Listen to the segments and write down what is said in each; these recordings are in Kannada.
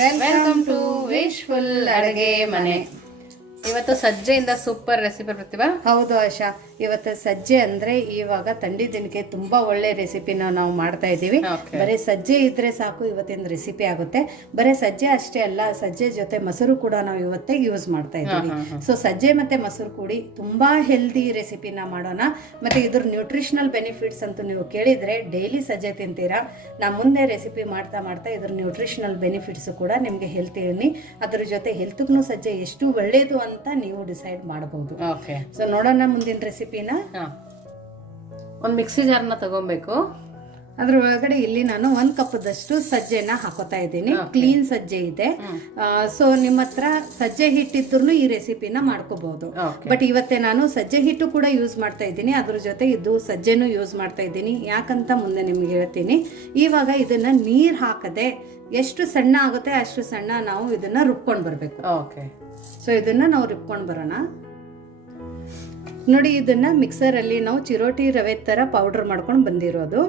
ವೆಲ್ಕಮ್ ಟು ವಿಶ್ಫುಲ್ ಅಡುಗೆ ಮನೆ. ಇವತ್ತು ಸಜ್ಜೆಯಿಂದ ಸೂಪರ್ ರೆಸಿಪಿ ಪ್ರತಿಭಾ. ಹೌದು ಆಶಾ, ಇವತ್ತು ಸಜ್ಜೆ ಅಂದ್ರೆ ಇವಾಗ ಥಂಡಿ ದಿನಕ್ಕೆ ತುಂಬಾ ಒಳ್ಳೆ ರೆಸಿಪಿನ ನಾವು ಮಾಡ್ತಾ ಇದ್ದೀವಿ. ಬರೀ ಸಜ್ಜೆ ಇದ್ರೆ ಸಾಕು, ಇವತ್ತಿನ ರೆಸಿಪಿ ಆಗುತ್ತೆ. ಬರೀ ಸಜ್ಜೆ ಅಷ್ಟೇ ಅಲ್ಲ, ಸಜ್ಜೆ ಜೊತೆ ಮೊಸರು ಕೂಡ ನಾವು ಇವತ್ತೇ ಯೂಸ್ ಮಾಡ್ತಾ ಇದ್ದೀವಿ. ಸೊ ಸಜ್ಜೆ ಮತ್ತೆ ಮೊಸರು ಕೂಡಿ ತುಂಬಾ ಹೆಲ್ದಿ ರೆಸಿಪಿನ ಮಾಡೋಣ. ಮತ್ತೆ ಇದ್ರ ನ್ಯೂಟ್ರಿಷನಲ್ ಬೆನಿಫಿಟ್ಸ್ ಅಂತೂ ನೀವು ಕೇಳಿದ್ರೆ ಡೈಲಿ ಸಜ್ಜೆ ತಿಂತೀರಾ. ನಾ ಮುಂದೆ ರೆಸಿಪಿ ಮಾಡ್ತಾ ಮಾಡ್ತಾ ಇದ್ರ ನ್ಯೂಟ್ರಿಷನಲ್ ಬೆನಿಫಿಟ್ಸ್ ಕೂಡ ನಿಮ್ಗೆ ಹೇಳ್ತೀನಿ. ಅದ್ರ ಜೊತೆ ಹೆಲ್ತ್ಗೂ ಸಜ್ಜೆ ಎಷ್ಟು ಒಳ್ಳೇದು ಅಂತ ನೀವು ಡಿಸೈಡ್ ಮಾಡಬಹುದು. ಸೊ ನೋಡೋಣ ಮುಂದಿನ ರೆಸಿಪಿನ. ಒಂದು ಮಿಕ್ಸಿ ಜಾರ್ನ ತಗೊಬೇಕು. ಅದ್ರ ಒಳಗಡೆ ಇಲ್ಲಿ ನಾನು 1 ಕಪ್ದಷ್ಟು ಸಜ್ಜೆನ ಹಾಕೋತಾ ಇದ್ದೀನಿ. ಕ್ಲೀನ್ ಸಜ್ಜೆ ಇದೆ. ಸೊ ನಿಮ್ಮ ಹತ್ರ ಸಜ್ಜೆ ಹಿಟ್ಟಿದ್ರು ಈ ರೆಸಿಪಿನ ಮಾಡ್ಕೋಬಹುದು. ಬಟ್ ಇವತ್ತೇ ನಾನು ಸಜ್ಜೆ ಹಿಟ್ಟು ಕೂಡ ಯೂಸ್ ಮಾಡ್ತಾ ಇದ್ದೀನಿ, ಅದ್ರ ಜೊತೆ ಇದು ಸಜ್ಜೆನೂ ಯೂಸ್ ಮಾಡ್ತಾ ಇದ್ದೀನಿ. ಯಾಕಂತ ಮುಂದೆ ನಿಮ್ಗೆ ಹೇಳ್ತೀನಿ. ಇವಾಗ ಇದನ್ನ ನೀರ್ ಹಾಕದೆ ಎಷ್ಟು ಸಣ್ಣ ಆಗುತ್ತೆ ಅಷ್ಟು ಸಣ್ಣ ನಾವು ಇದನ್ನ ರುಬ್ಕೊಂಡು ಬರ್ಬೇಕು. ಸೊ ಇದನ್ನ ನಾವು ರುಬ್ಕೊಂಡು ಬರೋಣ. ನೋಡಿ, ಇದನ್ನ ಮಿಕ್ಸರ್ ಅಲ್ಲಿ ನಾವು ಚಿರೋಟಿ ರವೆ ತರ ಪೌಡರ್ ಮಾಡ್ಕೊಂಡು ಬಂದಿರೋದು.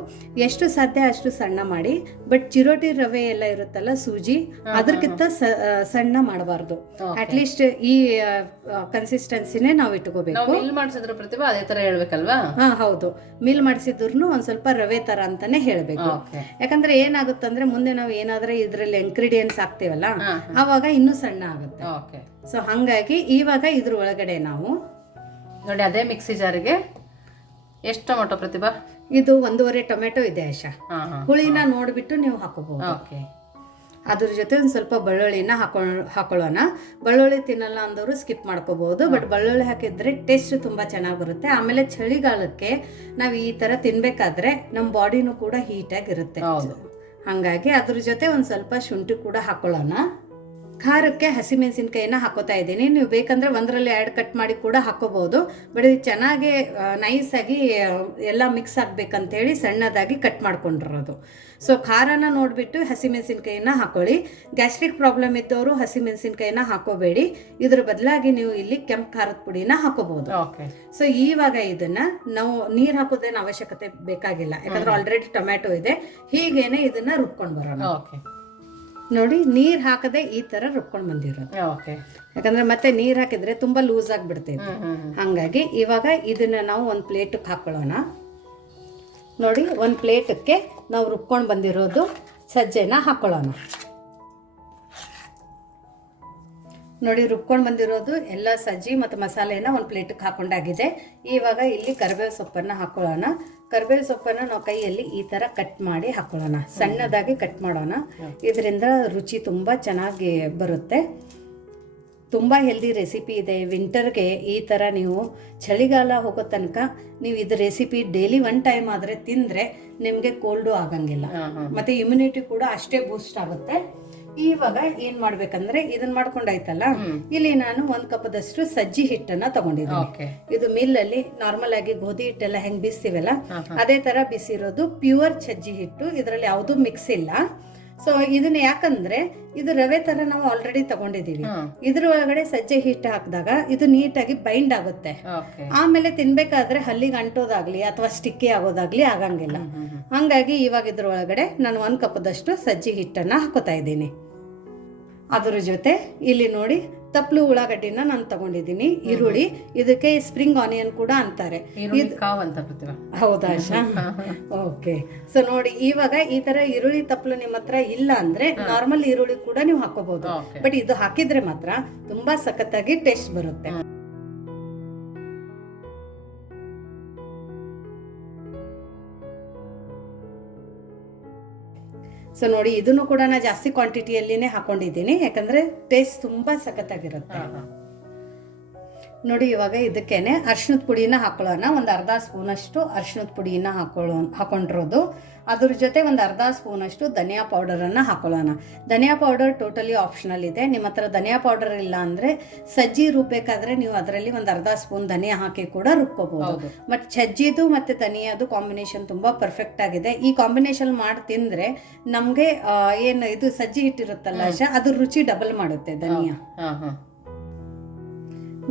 ಎಷ್ಟು ಸಾಧ್ಯ ಅಷ್ಟು ಸಣ್ಣ ಮಾಡಿ. ಬಟ್ ಚಿರೋಟಿ ರವೆ ಎಲ್ಲ ಇರುತ್ತಲ್ಲ, ಸೂಜಿ, ಅದಕ್ಕಿಂತ ಸಣ್ಣ ಮಾಡಬಾರ್ದು. ಅಟ್ಲೀಸ್ಟ್ ಈ ಕನ್ಸಿಸ್ಟೆನ್ಸಿನೇ ನಾವು ಇಟ್ಕೋಬೇಕು. ಮಿಲ್ ಮಾಡಿಸಿದ್ರು ಪ್ರತಿಭಾ ಅದೇ ತರ ಹೇಳ್ಬೇಕಲ್ವಾ? ಹೌದು, ಮಿಲ್ ಮಾಡಿಸಿದ್ರು ಒಂದ್ ಸ್ವಲ್ಪ ರವೆ ತರ ಅಂತಾನೆ ಹೇಳ್ಬೇಕು. ಯಾಕಂದ್ರೆ ಏನಾಗುತ್ತಂದ್ರೆ ಮುಂದೆ ನಾವು ಏನಾದ್ರೆ ಇದ್ರಲ್ಲಿ ಇಂಗ್ರೀಡಿಯೆಂಟ್ಸ್ ಹಾಕ್ತಿವಲ್ಲ, ಆವಾಗ ಇನ್ನೂ ಸಣ್ಣ ಆಗುತ್ತೆ. ಸೊ ಹಂಗಾಗಿ ಇವಾಗ ಇದ್ರ ಒಳಗಡೆ ನಾವು ನೋಡಿ, ಅದೇ ಮಿಕ್ಸಿ ಜಾರಿಗೆ ಎಷ್ಟು ಟೊಮೆಟೊ ಪ್ರತಿಭಾ? ಇದು 1.5 ಟೊಮೆಟೊ ಇದೆ ಆಶಾ. ಹುಳಿನ ನೋಡ್ಬಿಟ್ಟು ನೀವು ಹಾಕೋಬಹುದು. ಅದ್ರ ಜೊತೆ ಒಂದ್ ಸ್ವಲ್ಪ ಬೆಳ್ಳುಳ್ಳಿನ ಹಾಕೊಳ್ಳೋಣ. ಬೆಳ್ಳುಳ್ಳಿ ತಿನ್ನಲ್ಲ ಅಂದವರು ಸ್ಕಿಪ್ ಮಾಡ್ಕೋಬಹುದು. ಬಟ್ ಬೆಳ್ಳುಳ್ಳಿ ಹಾಕಿದ್ರೆ ಟೇಸ್ಟ್ ತುಂಬಾ ಚೆನ್ನಾಗಿ ಬರುತ್ತೆ. ಆಮೇಲೆ ಚಳಿಗಾಲಕ್ಕೆ ನಾವು ಈ ತರ ತಿನ್ಬೇಕಾದ್ರೆ ನಮ್ಮ ಬಾಡಿನೂ ಕೂಡ ಹೀಟಾಗಿರುತ್ತೆ. ಹಂಗಾಗಿ ಅದ್ರ ಜೊತೆ ಒಂದ್ ಸ್ವಲ್ಪ ಶುಂಠಿ ಕೂಡ ಹಾಕೊಳ್ಳೋಣ. ಖಾರಕ್ಕೆ ಹಸಿಮೆಣಸಿನ್ಕಾಯಿನ ಹಾಕೋತಾ ಇದ್ದೀನಿ. ನೀವು ಬೇಕಂದ್ರೆ ಒಂದರಲ್ಲಿ 2 ಕಟ್ ಮಾಡಿ ಕೂಡ ಹಾಕೋಬಹುದು. ಬಟ್ ಇದು ಚೆನ್ನಾಗಿ ನೈಸಾಗಿ ಎಲ್ಲ ಮಿಕ್ಸ್ ಆಗ್ಬೇಕಂತೇಳಿ ಸಣ್ಣದಾಗಿ ಕಟ್ ಮಾಡ್ಕೊಂಡಿರೋದು. ಸೊ ಖಾರನ ನೋಡ್ಬಿಟ್ಟು ಹಸಿಮೆಣಸಿನ್ಕಾಯಿನ ಹಾಕೊಳ್ಳಿ. ಗ್ಯಾಸ್ಟ್ರಿಕ್ ಪ್ರಾಬ್ಲಮ್ ಇದ್ದವರು ಹಸಿಮೆಣಸಿನ್ಕಾಯಿನ ಹಾಕೋಬೇಡಿ. ಇದ್ರ ಬದಲಾಗಿ ನೀವು ಇಲ್ಲಿ ಕೆಂಪು ಖಾರದ ಪುಡಿನ ಹಾಕೋಬಹುದು. ಸೊ ಇವಾಗ ಇದನ್ನ ನಾವು ನೀರ್ ಹಾಕೋದೇನು ಅವಶ್ಯಕತೆ ಬೇಕಾಗಿಲ್ಲ, ಯಾಕಂದ್ರೆ ಆಲ್ರೆಡಿ ಟೊಮ್ಯಾಟೊ ಇದೆ. ಹೀಗೇನೆ ಇದನ್ನ ರುಬ್ಕೊಂಡು ಬರೋಣ. ನೋಡಿ, ನೀರ್ ಹಾಕದೆ ಈ ತರ ರುಬ್ಕೊಂಡು ಬಂದಿರೋದು. ಯಾಕಂದ್ರೆ ಮತ್ತೆ ನೀರ್ ಹಾಕಿದ್ರೆ ತುಂಬಾ ಲೂಸ್ ಆಗಿಬಿಡ್ತೈತೆ. ಹಂಗಾಗಿ ಇವಾಗ ಇದನ್ನ ನಾವು ಒಂದು ಪ್ಲೇಟಿಗೆ ಹಾಕೊಳ್ಳೋಣ. ನೋಡಿ, ಒಂದು ಪ್ಲೇಟಕ್ಕೆ ನಾವು ರುಬ್ಕೊಂಡು ಬಂದಿರೋದು ಸಜ್ಜೆನ ಹಾಕೊಳ್ಳೋಣ. ನೋಡಿ, ರುಬ್ಕೊಂಡು ಬಂದಿರೋದು ಎಲ್ಲ ಸಜ್ಜಿ ಮತ್ತು ಮಸಾಲೆನ ಒಂದು ಪ್ಲೇಟಿಗೆ ಹಾಕೊಂಡಾಗಿದೆ. ಇವಾಗ ಇಲ್ಲಿ ಕರಿಬೇವು ಸೊಪ್ಪನ್ನು ಹಾಕೊಳ್ಳೋಣ. ಕರಿಬೇವು ಸೊಪ್ಪನ್ನು ನಾವು ಕೈಯಲ್ಲಿ ಈ ಥರ ಕಟ್ ಮಾಡಿ ಹಾಕೊಳ್ಳೋಣ. ಸಣ್ಣದಾಗಿ ಕಟ್ ಮಾಡೋಣ. ಇದರಿಂದ ರುಚಿ ತುಂಬ ಚೆನ್ನಾಗಿ ಬರುತ್ತೆ. ತುಂಬ ಹೆಲ್ದಿ ರೆಸಿಪಿ ಇದೆ. ವಿಂಟರ್ಗೆ ಈ ಥರ ನೀವು ಚಳಿಗಾಲ ಹೋಗೋ ತನಕ ನೀವು ಇದು ರೆಸಿಪಿ ಡೈಲಿ 1 ಟೈಮ್ ಆದರೆ ತಿಂದರೆ ನಿಮಗೆ ಕೋಲ್ಡು ಆಗಂಗಿಲ್ಲ. ಮತ್ತು ಇಮ್ಯುನಿಟಿ ಕೂಡ ಅಷ್ಟೇ ಬೂಸ್ಟ್ ಆಗುತ್ತೆ. ಇವಾಗ ಏನ್ ಮಾಡ್ಬೇಕಂದ್ರೆ ಇದನ್ನ ಮಾಡ್ಕೊಂಡಾಯ್ತಲ್ಲ, ಇಲ್ಲಿ ನಾನು 1 ಕಪ್ದಷ್ಟು ಸಜ್ಜಿ ಹಿಟ್ಟನ್ನ ತಗೊಂಡಿದ್ದೀನಿ. ಇದು ಮಿಲ್ ಅಲ್ಲಿ ನಾರ್ಮಲ್ ಆಗಿ ಗೋಧಿ ಹಿಟ್ಟೆಲ್ಲ ಹೆಂಗ್ ಬಿಸ್ತೀವಲ್ಲ ಅದೇ ತರ ಬಿಸಿರೋದು ಪ್ಯೂರ್ ಸಜ್ಜಿ ಹಿಟ್ಟು. ಇದ್ರಲ್ಲಿ ಯಾವ್ದು ಮಿಕ್ಸ್ ಇಲ್ಲ. ಸೊ ಇದನ್ನ ಯಾಕಂದ್ರೆ ಇದು ರವೆ ತರ ನಾವು ಆಲ್ರೆಡಿ ತಗೊಂಡಿದೀವಿ. ಇದ್ರ ಒಳಗಡೆ ಸಜ್ಜೆ ಹಿಟ್ಟು ಹಾಕಿದಾಗ ಇದು ನೀಟಾಗಿ ಬೈಂಡ್ ಆಗುತ್ತೆ. ಆಮೇಲೆ ತಿನ್ಬೇಕಾದ್ರೆ ಹಲ್ಲಿಗೆ ಅಂಟೋದಾಗ್ಲಿ ಅಥವಾ ಸ್ಟಿಕ್ಕಿ ಆಗೋದಾಗ್ಲಿ ಆಗಂಗಿಲ್ಲ. ಹಂಗಾಗಿ ಇವಾಗ ಇದ್ರ ಒಳಗಡೆ ನಾನು 1 ಕಪ್ದಷ್ಟು ಸಜ್ಜಿ ಹಿಟ್ಟನ್ನ ಹಾಕೋತಾ ಇದ್ದೀನಿ. ಅದ್ರ ಜೊತೆ ಇಲ್ಲಿ ನೋಡಿ, ತಪ್ಪಲು ಉಳ್ಳಾಗಡ್ಡಿನ ನಾನು ತಗೊಂಡಿದ್ದೀನಿ. ಈರುಳ್ಳಿ, ಇದಕ್ಕೆ ಸ್ಪ್ರಿಂಗ್ ಆನಿಯನ್ ಕೂಡ ಅಂತಾರೆ. ಹೌದಾ? ಓಕೆ. ಸೊ ನೋಡಿ, ಇವಾಗ ಈ ತರ ಈರುಳ್ಳಿ ತಪ್ಪಲು ನಿಮ್ಮ ಹತ್ರ ಇಲ್ಲ ಅಂದ್ರೆ ನಾರ್ಮಲ್ ಈರುಳ್ಳಿ ಕೂಡ ನೀವು ಹಾಕೋಬಹುದು. ಬಟ್ ಇದು ಹಾಕಿದ್ರೆ ಮಾತ್ರ ತುಂಬಾ ಸಖತ್ತಾಗಿ ಟೇಸ್ಟ್ ಬರುತ್ತೆ. ಸೊ ನೋಡಿ, ಇದನ್ನು ಕೂಡ ನಾನು ಜಾಸ್ತಿ ಕ್ವಾಂಟಿಟಿಯಲ್ಲಿನೇ ಹಾಕೊಂಡಿದ್ದೀನಿ, ಯಾಕಂದ್ರೆ ಟೇಸ್ಟ್ ತುಂಬಾ ಸಖತ್ತಾಗಿರುತ್ತೆ. ನೋಡಿ, ಇವಾಗ ಇದಕ್ಕೇನೆ ಅರ್ಶಿಣದ ಪುಡಿನ ಹಾಕೊಳ್ಳೋಣ. ಒಂದು ಅರ್ಧ ಸ್ಪೂನಷ್ಟು ಅರ್ಶಿಣದ ಪುಡಿನ ಹಾಕೊಂಡಿರೋದು. ಅದ್ರ ಜೊತೆ ಒಂದು ಅರ್ಧ ಸ್ಪೂನಷ್ಟು ಧನಿಯಾ ಪೌಡರನ್ನು ಹಾಕೊಳ್ಳೋಣ. ಧನಿಯಾ ಪೌಡರ್ ಟೋಟಲಿ ಆಪ್ಷನಲ್ ಇದೆ. ನಿಮ್ಮ ಹತ್ರ ಧನಿಯಾ ಪೌಡರ್ ಇಲ್ಲ ಅಂದರೆ ಸಜ್ಜಿ ರುಬ್ಬೇಕಾದ್ರೆ ನೀವು ಅದರಲ್ಲಿ ಒಂದು ಅರ್ಧ ಸ್ಪೂನ್ ಧನಿಯಾ ಹಾಕಿ ಕೂಡ ರುಬ್ಕೋಬಹುದು. ಮತ್ತು ಸಜ್ಜಿದು ಮತ್ತು ಧನಿಯಾದು ಕಾಂಬಿನೇಷನ್ ತುಂಬ ಪರ್ಫೆಕ್ಟ್ ಆಗಿದೆ. ಈ ಕಾಂಬಿನೇಷನ್ ಮಾಡಿ ತಿಂದರೆ ನಮಗೆ ಏನು ಇದು ಸಜ್ಜಿ ಹಿಟ್ಟಿರುತ್ತಲ್ಲ ಅದು ರುಚಿ ಡಬಲ್ ಮಾಡುತ್ತೆ ಧನಿಯಾ.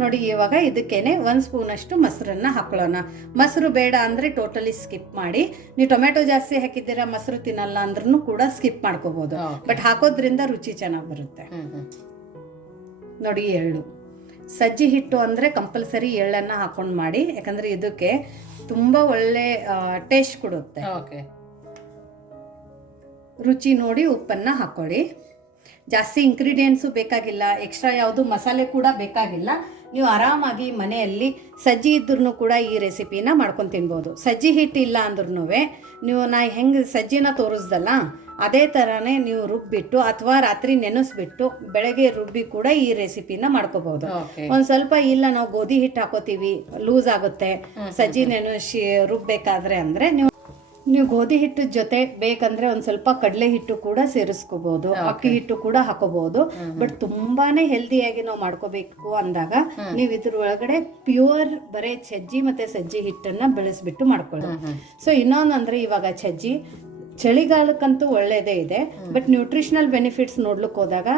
ನೋಡಿ ಇವಾಗ ಇದಕ್ಕೇನೆ 1 ಸ್ಪೂನಷ್ಟು ಮೊಸರನ್ನ ಹಾಕೊಳ್ಳೋಣ. ಮೊಸರು ಬೇಡ ಅಂದರೆ ಟೋಟಲಿ ಸ್ಕಿಪ್ ಮಾಡಿ. ನೀವು ಟೊಮೆಟೊ ಜಾಸ್ತಿ ಹಾಕಿದ್ದೀರಾ ಮೊಸರು ತಿನ್ನಲ್ಲ ಅಂದ್ರೂ ಕೂಡ ಸ್ಕಿಪ್ ಮಾಡ್ಕೋಬೋದು. ಬಟ್ ಹಾಕೋದ್ರಿಂದ ರುಚಿ ಚೆನ್ನಾಗಿ ಬರುತ್ತೆ. ನೋಡಿ ಎಳ್ಳು, ಸಜ್ಜಿ ಹಿಟ್ಟು ಅಂದರೆ ಕಂಪಲ್ಸರಿ ಎಳ್ಳನ್ನು ಹಾಕೊಂಡು ಮಾಡಿ, ಯಾಕಂದರೆ ಇದಕ್ಕೆ ತುಂಬ ಒಳ್ಳೆ ಟೇಸ್ಟ್ ಕೊಡುತ್ತೆ. ರುಚಿ ನೋಡಿ ಉಪ್ಪನ್ನು ಹಾಕೊಳ್ಳಿ. ಜಾಸ್ತಿ ಇಂಗ್ರೀಡಿಯೆಂಟ್ಸು ಬೇಕಾಗಿಲ್ಲ, ಎಕ್ಸ್ಟ್ರಾ ಯಾವುದು ಮಸಾಲೆ ಕೂಡ ಬೇಕಾಗಿಲ್ಲ. ನೀವು ಆರಾಮಾಗಿ ಮನೆಯಲ್ಲಿ ಸಜ್ಜಿ ಇದ್ರೂ ಕೂಡ ಈ ರೆಸಿಪಿನ ಮಾಡ್ಕೊಂಡು ತಿನ್ಬೋದು. ಸಜ್ಜಿ ಹಿಟ್ಟು ಇಲ್ಲ ಅಂದ್ರೂ ನೀವು ನಾ ಹೆಂಗೆ ಸಜ್ಜಿನ ತೋರಿಸ್ದಲ್ಲ ಅದೇ ಥರನೇ ನೀವು ರುಬ್ಬಿಟ್ಟು ಅಥವಾ ರಾತ್ರಿ ನೆನೆಸ್ಬಿಟ್ಟು ಬೆಳಗ್ಗೆ ರುಬ್ಬಿ ಕೂಡ ಈ ರೆಸಿಪಿನ ಮಾಡ್ಕೋಬಹುದು. ಒಂದು ಸ್ವಲ್ಪ ಇಲ್ಲ ನಾವು ಗೋಧಿ ಹಿಟ್ಟು ಹಾಕೋತೀವಿ ಲೂಸ್ ಆಗುತ್ತೆ ಸಜ್ಜಿ ನೆನೆಸಿ ರುಬ್ಬೇಕಾದ್ರೆ ಅಂದರೆ ನೀವು ಗೋಧಿ ಹಿಟ್ಟು ಜೊತೆ ಬೇಕಂದ್ರೆ ಒಂದು ಸ್ವಲ್ಪ ಕಡಲೆ ಹಿಟ್ಟು ಕೂಡ ಸೇರಿಸ್ಕೋಬಹುದು, ಅಕ್ಕಿ ಹಿಟ್ಟು ಕೂಡ ಹಾಕೋಬಹುದು. ಬಟ್ ತುಂಬಾನೇ ಹೆಲ್ದಿಯಾಗಿ ನಾವು ಮಾಡ್ಕೋಬೇಕು ಅಂದಾಗ ನೀವು ಇದ್ರ ಒಳಗಡೆ ಪ್ಯೂರ್ ಬರೇ ಸಜ್ಜಿ ಮತ್ತೆ ಸಜ್ಜಿ ಹಿಟ್ಟನ್ನ ಬೆಳೆಸ್ಬಿಟ್ಟು ಮಾಡ್ಕೊಳ್ಳಿ. ಸೊ ಇನ್ನೊಂದಂದ್ರೆ ಇವಾಗ ಸಜ್ಜಿ ಚಳಿಗಾಲಕ್ಕಂತೂ ಒಳ್ಳೆಯದೇ ಇದೆ. ಬಟ್ ನ್ಯೂಟ್ರಿಷನಲ್ ಬೆನಿಫಿಟ್ಸ್ ನೋಡ್ಲಿಕ್ಕೆ ಹೋದಾಗ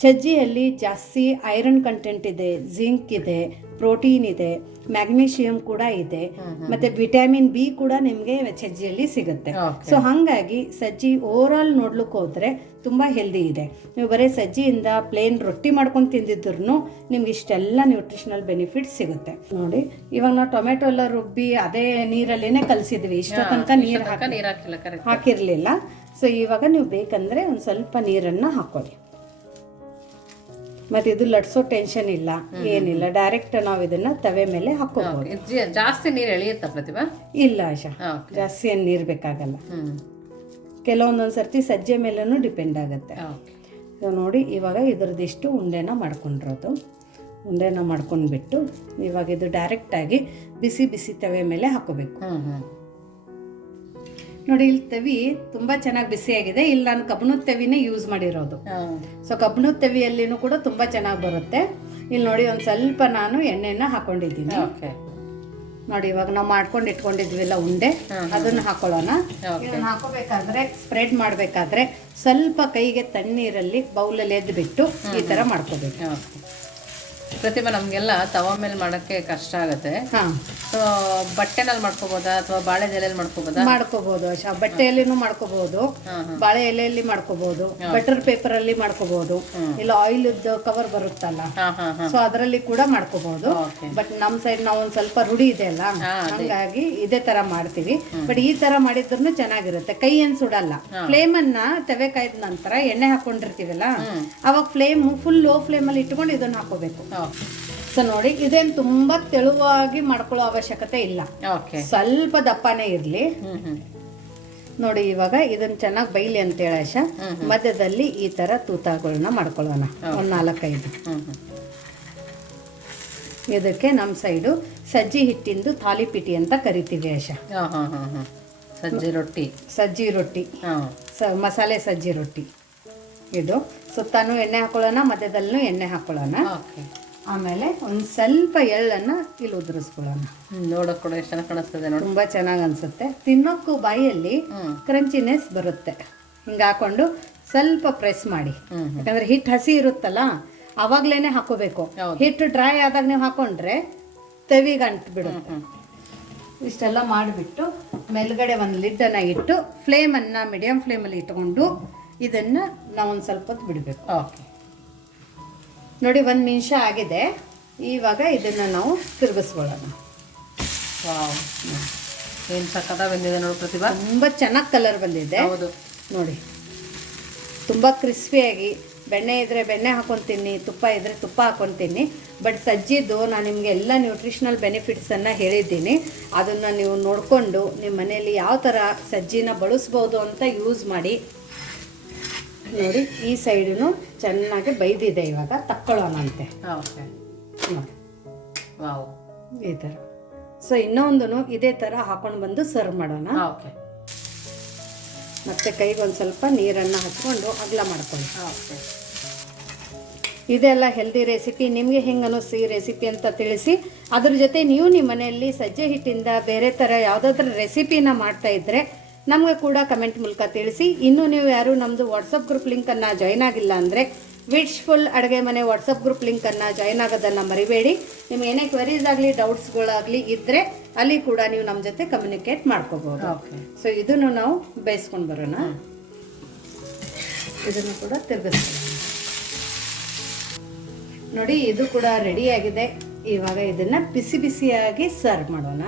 ಸಜ್ಜಿಯಲ್ಲಿ ಜಾಸ್ತಿ ಐರನ್ ಕಂಟೆಂಟ್ ಇದೆ, ಜಿಂಕ್ ಇದೆ, ಪ್ರೋಟೀನ್ ಇದೆ, ಮ್ಯಾಗ್ನೀಷಿಯಂ ಕೂಡ ಇದೆ, ಮತ್ತೆ ವಿಟಮಿನ್ ಬಿ ಕೂಡ ನಿಮಗೆ ಸಜ್ಜಿಯಲ್ಲಿ ಸಿಗುತ್ತೆ. ಸೊ ಹಾಗಾಗಿ ಸಜ್ಜಿ ಓವರ್ ಆಲ್ ನೋಡ್ಲಿಕ್ಕೆ ಹೋದ್ರೆ ತುಂಬಾ ಹೆಲ್ದಿ ಇದೆ. ನೀವು ಬರೀ ಸಜ್ಜಿಯಿಂದ ಪ್ಲೇನ್ ರೊಟ್ಟಿ ಮಾಡ್ಕೊಂಡು ತಿಂದಿದ್ರು ನಿಮ್ಗೆ ಇಷ್ಟೆಲ್ಲ ನ್ಯೂಟ್ರಿಷನಲ್ ಬೆನಿಫಿಟ್ಸ್ ಸಿಗುತ್ತೆ. ನೋಡಿ ಇವಾಗ ನಾವು ಟೊಮೆಟೊ ಎಲ್ಲ ರುಬ್ಬಿ ಅದೇ ನೀರಲ್ಲೇನೆ ಕಲಸಿದ್ವಿ, ಇಷ್ಟ ತನಕ ನೀರು ಹಾಕಿರ್ಲಿಲ್ಲ. ಸೊ ಇವಾಗ ನೀವು ಬೇಕಂದ್ರೆ ಒಂದು ಸ್ವಲ್ಪ ನೀರನ್ನ ಹಾಕೊಳ್ಳಿ. ಮತ್ತೆ ಇದು ಲಟ್ಸೋ ಟೆನ್ಷನ್ ಇಲ್ಲ, ಏನಿಲ್ಲ, ಡೈರೆಕ್ಟ್ ನಾವು ಇದನ್ನ ತವೆ ಮೇಲೆ ಹಾಕೋಬಹುದು. ಜಾಸ್ತಿ ನೀರು ಎಳೆಯುತ್ತಾ ಪ್ರತಿಭಾ? ಇಲ್ಲ ಆಶಾ, ಜಾಸ್ತಿ ಏನು ನೀರು ಬೇಕಾಗಲ್ಲ. ಕೆಲವೊಂದೊಂದ್ಸರ್ತಿ ಸಜ್ಜೆ ಮೇಲೂ ಡಿಪೆಂಡ್ ಆಗುತ್ತೆ. ನೋಡಿ ಇವಾಗ ಇದ್ರದ್ದಿಷ್ಟು ಉಂಡೆನ ಮಾಡ್ಕೊಂಡಿರೋದು, ಉಂಡೆನ ಮಾಡ್ಕೊಂಡ್ಬಿಟ್ಟು ಇವಾಗ ಇದು ಡೈರೆಕ್ಟಾಗಿ ಬಿಸಿ ಬಿಸಿ ತವೆ ಮೇಲೆ ಹಾಕೋಬೇಕು. ನೋಡಿ ಇಲ್ಲಿ ತವಿ ತುಂಬಾ ಚೆನ್ನಾಗಿ ಬಿಸಿಯಾಗಿದೆ. ಇಲ್ಲಿ ನಾನು ಕಬ್ಬಣದ ತವಿನೇ ಯೂಸ್ ಮಾಡಿರೋದು. ಸೊ ಕಬ್ಬಣದ ತವಿಯಲ್ಲಿನೂ ಕೂಡ ತುಂಬಾ ಚೆನ್ನಾಗಿ ಬರುತ್ತೆ. ಇಲ್ಲಿ ನೋಡಿ ಒಂದು ಸ್ವಲ್ಪ ನಾನು ಎಣ್ಣೆನ ಹಾಕೊಂಡಿದ್ದೀನಿ. ನೋಡಿ ಇವಾಗ ನಾವು ಮಾಡ್ಕೊಂಡು ಇಟ್ಕೊಂಡಿದ್ವಿಲ್ಲ ಉಂಡೆ, ಅದನ್ನ ಹಾಕೊಳ್ಳೋಣ. ಇದನ್ನ ಹಾಕೋಬೇಕಾದ್ರೆ ಸ್ಪ್ರೆಡ್ ಮಾಡಬೇಕಾದ್ರೆ ಸ್ವಲ್ಪ ಕೈಗೆ ತಣ್ಣೀರಲ್ಲಿ ಬೌಲಲ್ಲಿ ಎದ್ದು ಬಿಟ್ಟು ಈ ತರ ಮಾಡ್ಕೋಬೇಕು. ಪ್ರತಿಭಾ ನಮ್ಗೆಲ್ಲ ತವ ಮೇಲೆ ಮಾಡಕ್ಕೆ ಕಷ್ಟ ಆಗುತ್ತೆ. ಸೊ ಬಟ್ಟೆನಲ್ಲಿ ಮಾಡ್ಕೋಬಹುದಾ ಅಥವಾ ಬಾಳೆ ಎಲೆಯಲ್ಲಿ ಮಾಡ್ಕೋಬಹುದು ಆಶಾ? ಬಟ್ಟೆಯಲ್ಲಿನೂ ಮಾಡ್ಕೋಬಹುದು, ಬಾಳೆ ಎಲೆಯಲ್ಲಿ ಮಾಡ್ಕೋಬಹುದು, ಬಟರ್ ಪೇಪರ್ ಅಲ್ಲಿ ಮಾಡ್ಕೋಬಹುದು, ಇಲ್ಲ ಆಯಿಲ್ ಕವರ್ ಬರುತ್ತಲ್ಲ ಸೊ ಅದರಲ್ಲಿ ಕೂಡ ಮಾಡ್ಕೋಬಹುದು. ಬಟ್ ನಮ್ ಸೈಡ್ ನಾವು ಒಂದ್ ಸ್ವಲ್ಪ ರೂಢಿ ಇದೆ ಅಲ್ಲ, ಹಂಗಾಗಿ ಇದೇ ತರ ಮಾಡ್ತೀವಿ. ಬಟ್ ಈ ತರ ಮಾಡಿದ್ರು ಚೆನ್ನಾಗಿರುತ್ತೆ, ಕೈ ಏನ್ ಸುಡಲ್ಲ. ಫ್ಲೇಮ್ ಅನ್ನ ತವೆ ಕಾಯ್ದ ನಂತರ ಎಣ್ಣೆ ಹಾಕೊಂಡಿರ್ತೀವಲ್ಲ ಅವಾಗ ಫ್ಲೇಮ್ ಫುಲ್ ಲೋ ಫ್ಲೇಮ್ ಅಲ್ಲಿ ಇಟ್ಕೊಂಡು ಇದನ್ನ ಹಾಕೋಬೇಕು. ಸೊ ನೋಡಿ ಇದೇನು ತುಂಬಾ ತೆಳುವಾಗಿ ಮಾಡ್ಕೊಳ್ಳೋ ಅವಶ್ಯಕತೆ ಇಲ್ಲ, ಸ್ವಲ್ಪ ದಪ್ಪನೇ ಇರ್ಲಿ. ನೋಡಿ ಇವಾಗ ಇದನ್ನ ಚೆನ್ನಾಗಿ ಬೈಲಿ ಅಂತೇಳಿ ಆಶಾ ಮಧ್ಯದಲ್ಲಿ ಈ ತರ ತೂತಗಳನ್ನ ಮಾಡ್ಕೊಳ್ಳೋಣ, ಒಂದ್ 4-5. ಇದಕ್ಕೆ ನಮ್ಮ ಸೈಡು ಸಜ್ಜಿ ಹಿಟ್ಟಿಂದು ತಾಲಿಪಿಟಿ ಅಂತ ಕರಿತೀವಿ ಆಶಾ. ಸಜ್ಜಿ ರೊಟ್ಟಿ, ಮಸಾಲೆ ಸಜ್ಜಿ ರೊಟ್ಟಿ. ಇದು ಸುತ್ತಾನು ಎಣ್ಣೆ ಹಾಕೊಳ್ಳೋಣ, ಮಧ್ಯದಲ್ಲೂ ಎಣ್ಣೆ ಹಾಕೊಳ್ಳೋಣ. ಆಮೇಲೆ ಒಂದು ಸ್ವಲ್ಪ ಎಳ್ಳನ್ನು ಇಲ್ಲಿ ಉದುರಿಸ್ಕೊಳ್ಳೋಣ. ನೋಡೋಕೆ ಕೂಡ ಎಷ್ಟು ಚೆನ್ನಾಗಿ ಕಾಣಿಸ್ತದೆ ನೋಡಿ, ತುಂಬ ಚೆನ್ನಾಗಿ ಅನಿಸುತ್ತೆ. ತಿನ್ನೋಕ್ಕೂ ಬಾಯಲ್ಲಿ ಕ್ರಂಚಿನೆಸ್ ಬರುತ್ತೆ. ಹಿಂಗೆ ಹಾಕೊಂಡು ಸ್ವಲ್ಪ ಪ್ರೆಸ್ ಮಾಡಿ, ಯಾಕಂದ್ರೆ ಹಿಟ್ಟು ಹಸಿ ಇರುತ್ತಲ್ಲ ಅವಾಗ್ಲೇನೆ ಹಾಕೋಬೇಕು. ಹಿಟ್ಟು ಡ್ರೈ ಆದಾಗ ನೀವು ಹಾಕೊಂಡ್ರೆ ತವಿಗೆ ಅಂಟು ಬಿಡುತ್ತೆ. ಇಷ್ಟೆಲ್ಲ ಮಾಡಿಬಿಟ್ಟು ಮೇಲ್ಗಡೆ ಒಂದು ಲಿಡ್ಡನ್ನು ಇಟ್ಟು ಫ್ಲೇಮನ್ನು ಮೀಡಿಯಂ ಫ್ಲೇಮಲ್ಲಿ ಇಟ್ಕೊಂಡು ಇದನ್ನು ನಾವು ಒಂದು ಸ್ವಲ್ಪ ಹೊತ್ತು ಬಿಡಬೇಕು. ನೋಡಿ 1 ನಿಮಿಷ ಆಗಿದೆ. ಇವಾಗ ಇದನ್ನು ನಾವು ತಿರುಗಿಸ್ಕೊಳ್ಳೋಣ. ಏನು ಸಕ್ಕತ್ತಾಗಿ ಬಂದಿದೆ ನೋಡಿ ಪ್ರತಿಭಾ, ತುಂಬ ಚೆನ್ನಾಗಿ ಕಲರ್ ಬಂದಿದೆ. ಹೌದು ನೋಡಿ, ತುಂಬ ಕ್ರಿಸ್ಪಿಯಾಗಿ. ಬೆಣ್ಣೆ ಇದ್ದರೆ ಬೆಣ್ಣೆ ಹಾಕೊತೀನಿ, ತುಪ್ಪ ಇದ್ದರೆ ತುಪ್ಪ ಹಾಕೊತೀನಿ. ಬಟ್ ಸಜ್ಜಿದ್ದು ನಾನು ನಿಮಗೆ ಎಲ್ಲ ನ್ಯೂಟ್ರಿಷನಲ್ ಬೆನಿಫಿಟ್ಸನ್ನು ಹೇಳಿದ್ದೀನಿ. ಅದನ್ನು ನೀವು ನೋಡಿಕೊಂಡು ನಿಮ್ಮ ಮನೆಯಲ್ಲಿ ಯಾವ ಥರ ಸಜ್ಜಿನ ಬಳಸ್ಬೋದು ಅಂತ ಯೂಸ್ ಮಾಡಿ. ನೋಡಿ ಈ ಸೈಡೂ ಚೆನ್ನಾಗಿ ಬೈದಿದೆ. ಇವಾಗ ತಕ್ಕೊಳ್ಳೋಣ ಅಂತೆ ನೋಡಿ ಈ ಥರ. ಸೊ ಇನ್ನೊಂದು ಇದೇ ಥರ ಹಾಕೊಂಡು ಬಂದು ಸರ್ವ್ ಮಾಡೋಣ. ಮತ್ತೆ ಕೈಗೆ ಒಂದು ಸ್ವಲ್ಪ ನೀರನ್ನು ಹಚ್ಕೊಂಡು ಅಗಲ ಮಾಡ್ಕೊಳ್ಳಿ. ಇದೆಲ್ಲ ಹೆಲ್ದಿ ರೆಸಿಪಿ. ನಿಮಗೆ ಹೆಂಗೆ ಅನ್ನಿಸ್ತು ಈ ರೆಸಿಪಿ ಅಂತ ತಿಳಿಸಿ. ಅದ್ರ ಜೊತೆ ನೀವು ನಿಮ್ಮ ಮನೆಯಲ್ಲಿ ಸಜ್ಜೆ ಹಿಟ್ಟಿಂದ ಬೇರೆ ಥರ ಯಾವುದಾದ್ರೂ ರೆಸಿಪಿನ ಮಾಡ್ತಾ ಇದ್ದರೆ ನಮಗೆ ಕೂಡ ಕಮೆಂಟ್ ಮೂಲಕ ತಿಳಿಸಿ. ಇನ್ನೂ ನೀವು ಯಾರು ನಮ್ಮದು ವಾಟ್ಸಪ್ ಗ್ರೂಪ್ ಲಿಂಕನ್ನು ಜಾಯ್ನ್ ಆಗಿಲ್ಲ ಅಂದರೆ ವಿಶ್ಫುಲ್ ಅಡುಗೆ ಮನೆ ವಾಟ್ಸಪ್ ಗ್ರೂಪ್ ಲಿಂಕನ್ನು ಜಾಯ್ನ್ ಆಗೋದನ್ನು ಮರಿಬೇಡಿ. ನಿಮ್ಗೆ ಏನೇ ಕ್ವೆರೀಸ್ ಆಗಲಿ ಡೌಟ್ಸ್ಗಳಾಗಲಿ ಇದ್ದರೆ ಅಲ್ಲಿ ಕೂಡ ನೀವು ನಮ್ಮ ಜೊತೆ ಕಮ್ಯುನಿಕೇಟ್ ಮಾಡ್ಕೋಬೋದು. ಸೊ ಇದನ್ನು ನಾವು ಬೇಯಿಸ್ಕೊಂಡು ಬರೋಣ. ಇದನ್ನು ಕೂಡ ತಿರುಗಿಸ್ಕೊಳ್ಳೋಣ. ನೋಡಿ ಇದು ಕೂಡ ರೆಡಿಯಾಗಿದೆ. ಇವಾಗ ಇದನ್ನು ಬಿಸಿ ಬಿಸಿಯಾಗಿ ಸರ್ವ್ ಮಾಡೋಣ.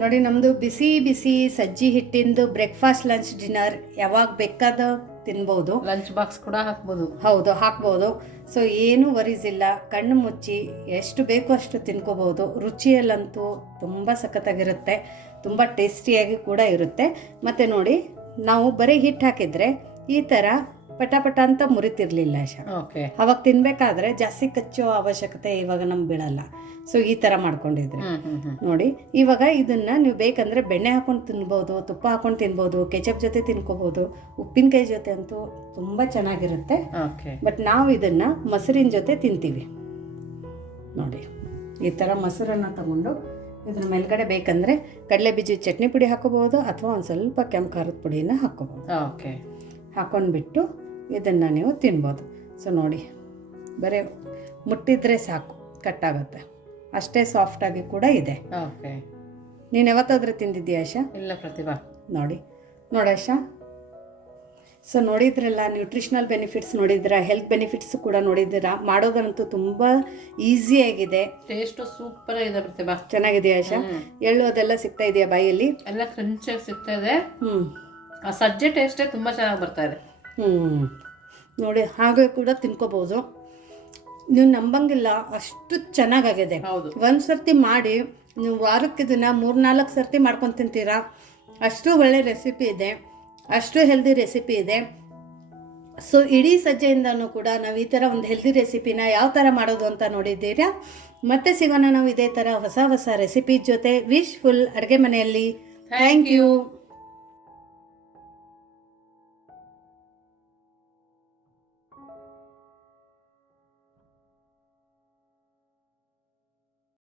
ನೋಡಿ ನಮ್ಮದು ಬಿಸಿ ಬಿಸಿ ಸಜ್ಜಿ ಹಿಟ್ಟಿಂದು ಬ್ರೇಕ್ಫಾಸ್ಟ್ ಲಂಚ್ ಡಿನ್ನರ್ ಯಾವಾಗ ಬೇಕಾದ ತಿನ್ಬೋದು. ಲಂಚ್ ಬಾಕ್ಸ್ ಕೂಡ ಹಾಕ್ಬೋದು. ಹೌದು, ಹಾಕ್ಬೋದು. ಸೊ ಏನೂ ವರೀಸ್ ಇಲ್ಲ. ಕಣ್ಣು ಮುಚ್ಚಿ ಎಷ್ಟು ಬೇಕೋ ಅಷ್ಟು ತಿನ್ಕೋಬೋದು. ರುಚಿಯಲ್ಲಂತೂ ತುಂಬ ಸಖತ್ತಾಗಿರುತ್ತೆ, ತುಂಬ ಟೇಸ್ಟಿಯಾಗಿ ಕೂಡ ಇರುತ್ತೆ. ಮತ್ತು ನೋಡಿ ನಾವು ಬರೀ ಹಿಟ್ಟು ಹಾಕಿದರೆ ಈ ಥರ ಪಟ ಅಂತ ಮುರಿತಿರ್ಲಿಲ್ಲ ಆಶಾ. ಅವಾಗ ತಿನ್ಬೇಕಾದ್ರೆ ಜಾಸ್ತಿ ಕಚ್ಚೋ ಅವಶ್ಯಕತೆ ಇವಾಗ ನಮ್ಗೆ ಬೀಳಲ್ಲ. ಸೊ ಈ ಥರ ಮಾಡ್ಕೊಂಡಿದ್ರೆ ನೋಡಿ. ಇವಾಗ ಇದನ್ನ ನೀವು ಬೇಕಂದ್ರೆ ಬೆಣ್ಣೆ ಹಾಕೊಂಡು ತಿನ್ಬೋದು, ತುಪ್ಪ ಹಾಕೊಂಡು ತಿನ್ಬೋದು, ಕೆಚಪ್ ಜೊತೆ ತಿನ್ಕೋಬೋದು, ಉಪ್ಪಿನಕಾಯಿ ಜೊತೆ ಅಂತೂ ತುಂಬ ಚೆನ್ನಾಗಿರುತ್ತೆ. ಬಟ್ ನಾವು ಇದನ್ನ ಮೊಸರಿನ ಜೊತೆ ತಿಂತೀವಿ. ನೋಡಿ ಈ ಥರ ಮೊಸರನ್ನು ತಗೊಂಡು ಇದ್ರ ಮೇಲ್ಗಡೆ ಬೇಕಂದ್ರೆ ಕಡಲೆ ಬೀಜದ ಚಟ್ನಿ ಪುಡಿ ಹಾಕೋಬಹುದು, ಅಥವಾ ಒಂದು ಸ್ವಲ್ಪ ಕೆಂಪು ಖಾರದ ಪುಡಿನ ಹಾಕೋಬಹುದು. ಹಾಕೊಂಡ್ಬಿಟ್ಟು ಇದನ್ನು ನೀವು ತಿನ್ಬೋದು. ಸೊ ನೋಡಿ ಬರೀ ಮುಟ್ಟಿದ್ರೆ ಸಾಕು, ಕಟ್ಟಾಗುತ್ತೆ. ಅಷ್ಟೇ ಸಾಫ್ಟಾಗಿ ಕೂಡ ಇದೆ. ನೀನು ಯಾವತ್ತಾದ್ರೂ ತಿಂದಿದ್ದೀಯ ಆಶಾ? ಇಲ್ಲ ಪ್ರತಿಭಾ. ನೋಡಿ ಆಶಾ. ಸೊ ನೋಡಿದ್ರಲ್ಲ, ನ್ಯೂಟ್ರಿಷನಲ್ ಬೆನಿಫಿಟ್ಸ್ ನೋಡಿದ್ರ, ಹೆಲ್ತ್ ಬೆನಿಫಿಟ್ಸ್ ಕೂಡ ನೋಡಿದ್ದೀರಾ. ಮಾಡೋದಂತೂ ತುಂಬ ಈಸಿಯಾಗಿದೆ. ಟೇಸ್ಟು ಸೂಪರ್ ಆಗಿದೆ ಪ್ರತಿಭಾ. ಚೆನ್ನಾಗಿದೆ ಆಶಾ. ಎಳ್ಳು ಅದೆಲ್ಲ ಸಿಗ್ತಾ ಇದೆಯಾ ಬಾಯಲ್ಲಿ? ಎಲ್ಲ ಕ್ರಂಚಾಗಿ ಸಿಗ್ತಾ ಇದೆ. ಆ ಸಜ್ಜೆ ಟೇಸ್ಟೇ ತುಂಬ ಚೆನ್ನಾಗಿ ಬರ್ತಾ ಇದೆ. ನೋಡಿ ಹಾಗೆ ಕೂಡ ತಿನ್ಕೋಬಹುದು. ನೀವು ನಂಬಂಗಿಲ್ಲ, ಅಷ್ಟು ಚೆನ್ನಾಗಾಗಿದೆ. ಒಂದು ಸರ್ತಿ ಮಾಡಿ ನೀವು ವಾರಕ್ಕೆ ಇದನ್ನು 3-4 ಸರ್ತಿ ಮಾಡ್ಕೊಂಡು ತಿಂತೀರಾ. ಅಷ್ಟು ಒಳ್ಳೆ ರೆಸಿಪಿ ಇದೆ, ಅಷ್ಟು ಹೆಲ್ದಿ ರೆಸಿಪಿ ಇದೆ. ಸೊ ಇಡೀ ಸಜ್ಜೆಯಿಂದನೂ ಕೂಡ ನಾವು ಈ ಥರ ಒಂದು ಹೆಲ್ದಿ ರೆಸಿಪಿನ ಯಾವ ಥರ ಮಾಡೋದು ಅಂತ ನೋಡಿದ್ದೀರಾ. ಮತ್ತೆ ಸಿಗೋಣ ನಾವು ಇದೇ ಥರ ಹೊಸ ಹೊಸ ರೆಸಿಪಿ ಜೊತೆ ವಿಶ್ಫುಲ್ ಅಡುಗೆ ಮನೆಯಲ್ಲಿ. Thank you.